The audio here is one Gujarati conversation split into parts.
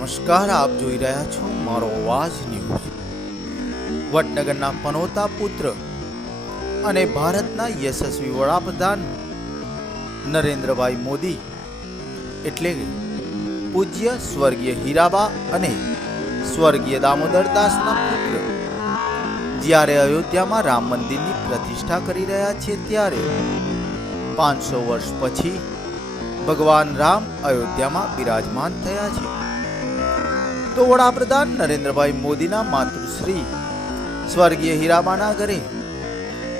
નમસ્કાર, આપ જોઈ રહ્યા છો મારો અવાજ ન્યૂઝ. વડનગરના પનોતા પુત્ર અને ભારતના યશસ્વી વડાપ્રધાન નરેન્દ્રભાઈ મોદી, એટલે પૂજ્ય સ્વર્ગીય હીરાબા અને સ્વર્ગીય દામોદરદાસના પુત્ર. જ્યારે અયોધ્યામાં રામ મંદિરની પ્રતિષ્ઠા કરી રહ્યા છે, ત્યારે પાંચસો વર્ષ પછી ભગવાન રામ અયોધ્યામાં બિરાજમાન થયા છે. તો વડાપ્રધાન નરેન્દ્રભાઈ મોદીના માતૃશ્રી. સ્વર્ગીય હીરાબાના ઘરે.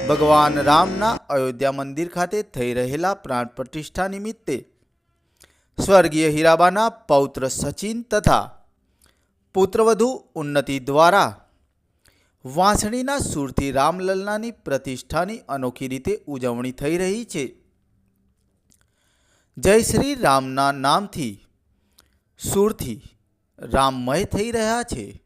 ભગવાન રામના અયોધ્યા મંદિર ખાતે થઈ રહેલા પ્રાણ પ્રતિષ્ઠા નિમિત્તે સ્વર્ગીય હીરાબાના પૌત્ર સચિન તથા પુત્રવધુ ઉન્નતિ દ્વારા વાંસણીના સુરથી રામલલ્લાની પ્રતિષ્ઠાની અનોખી રીતે ઉજવણી થઈ રહી છે. જય શ્રી રામના નામથી, સુરથી. રામમય થઈ રહ્યા છે.